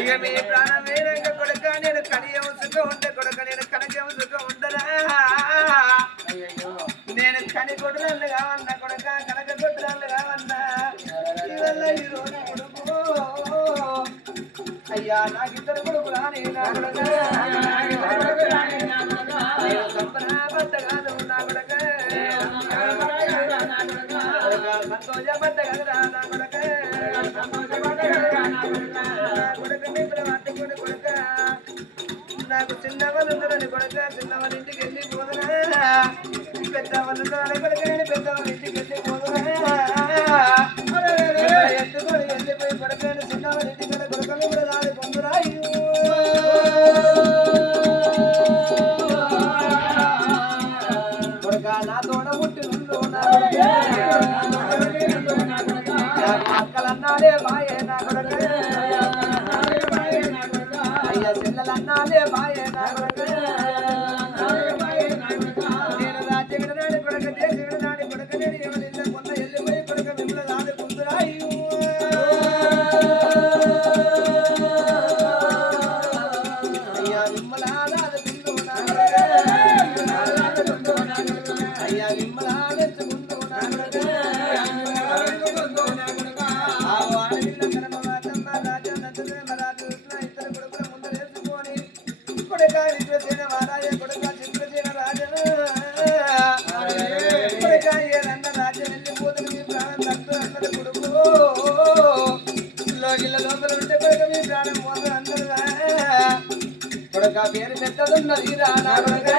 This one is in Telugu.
ఇక మీ ప్రాణం వేరంగ కొడుక నేను కడియం సుఖం ఉంటే కొడుక నేను కనకం సుఖం ఉండరా నేను కని కొడురాళ్ళు కావన్నా కొడుక కనక కొడురాళ్ళు కావన్నా ఇవల్ల ఈ రోజు కొడుకు అయ్యా నాకిద్దరు కొడుకు రాని నా కొడుక సంబరపడ్డ కాదు నా కొడుక సంతోషపడ్డ కదరా నా కొడుక నాకు చిన్నవాళ్ళు ఉన్నారని కొడుక చిన్నవాళ్ళ ఇంటికి వెళ్ళి పోదనా పెద్దవాళ్ళు ఉన్నారని కొడుక నేను పెద్దవాళ్ళ ఇంటికి వెళ్ళి పోదనా ఎత్తుకొని వెళ్ళిపోయి కొడుక చిన్నవాళ్ళ ఇంటికి వెళ్ళి కొడుక కూడా రాలి పొందురా కొడుక నా తోడ ముట్టి నుండు అక్కలన్నాడే బాయే నా కొడుక అన్నాలే బాయే నా కొడుక నేను రాజ్యగడనాడి కొడుక దేశగడనాడి కొడుక నేను ఎవరిల్ల కొంత వెళ్ళిపోయి కొడుక మిమ్మల్ని రాదు పొందురాయు అయ్యా మిమ్మల్ని రాదు పొందు నా కొడుక అయ్యా మిమ్మల్ని ఆదరించుకుంటూ నా కొడుక ఆ వాడిన కనమ మాతమ్మ రాజా నచ్చదే మరాజు ఇద్దరు కొడుకుల కొడుక విశ్వసేన మహారాజ కొడుక చిత్రసేన రాజ కొడుక ఏదన్న రాజ్యం వెళ్ళిపోతుంది మీ ప్రాణం తక్కువ అన్నది కొడుకు లోగిళ్ళ లోపల ఉంటే కొడుక మీ ప్రాణం పోదు అన్నది కొడుక పేరు పెద్దదున్నది రా నా కొడుక